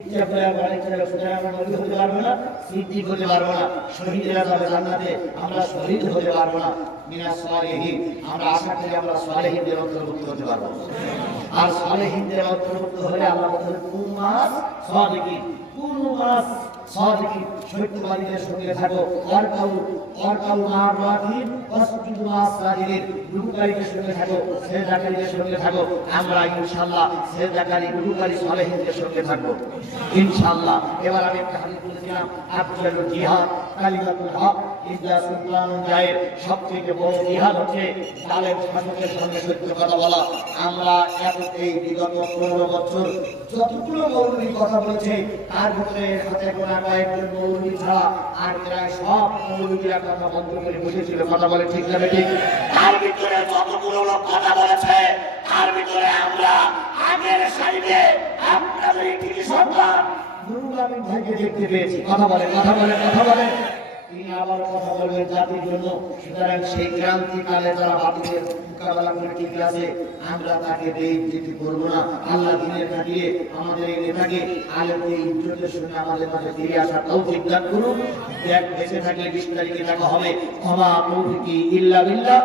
ইচ্ছা করে আমরা ইচ্ছা করে সুতরাং আমরা নবী হতে পারবো না, সিদ্দিক হতে পারবো না, শহীদেরা যাবে জান্নাতে, আমরা শহীদ হতে পারবো না। মিনাস সালিহিন, আমরা আশা করি আমরা সালেহিনদের অন্তর্ভুক্ত হতে পারবো। আর সালেহিনদের অন্তর্ভুক্ত হলে আল্লাহ বলেন কুনু মাস সাদিকিন, কুনু মাস সাদিকিন, সত্যবাদীদের সঙ্গে থাকো। ওয়ারকাউ মা'র রাকিব ওয়াসজুদু মা'আস সাজিদিন, রুকুকারীদের সঙ্গে থাকো, সিজদাকারীদের সঙ্গে থাকো। আমরা ইনশাআল্লাহ সিজদাকারী, রুকুকারী, সালেহিনদের সঙ্গে থাকবো ইনশাআল্লাহ। এবার আমি একটা হাদিস বলেছিলাম, আফজালুল জিহাদ কালিমাতুল হক ইজা সুলতানুল জায়ের, সবথেকে বড় জিহাদ হচ্ছে জালেম শাসকের সঙ্গে সত্য কথা বলা। আমরা এই বিগত 15 বছর যতগুলো মৌলবী কথা বলেছে তার ভিতরে হাতে গোনা কয়েকজন মৌলবী ছাড়া আর প্রায় সব মৌলবীরা কথা বন্ধ করে বসেছিল। কথা বলে ঠিক না ঠিক? তার ভিতরে যতগুলো লোক কথা বলেছে তার ভিতরে আমরা আগের সাইডে আপনাদের কি সন্তান নুরুল আমিন ভাইকে দেখতে পেয়েছি। কথা বলে কথা বলে কথা বলে, তিনি আবার কথা বলবেন জাতির জন্য। সুতরাং সেই ক্রান্তিকালে যারা বাতিলের মোকাবেলা করে টিকে আছে, আমরা তাকে বেইজ্জতি করব না। আল্লাহ দিনের খাতিরে আমাদের এই নেতাকে আলেমদের ইজ্জতের সঙ্গে আমাদের মাঝে ফিরে আসার তৌফিক দান করুন। বেঁচে থাকলে 20 তারিখে দেখা হবে। ওয়া মা তৌফিকি ইল্লা বিল্লাহ।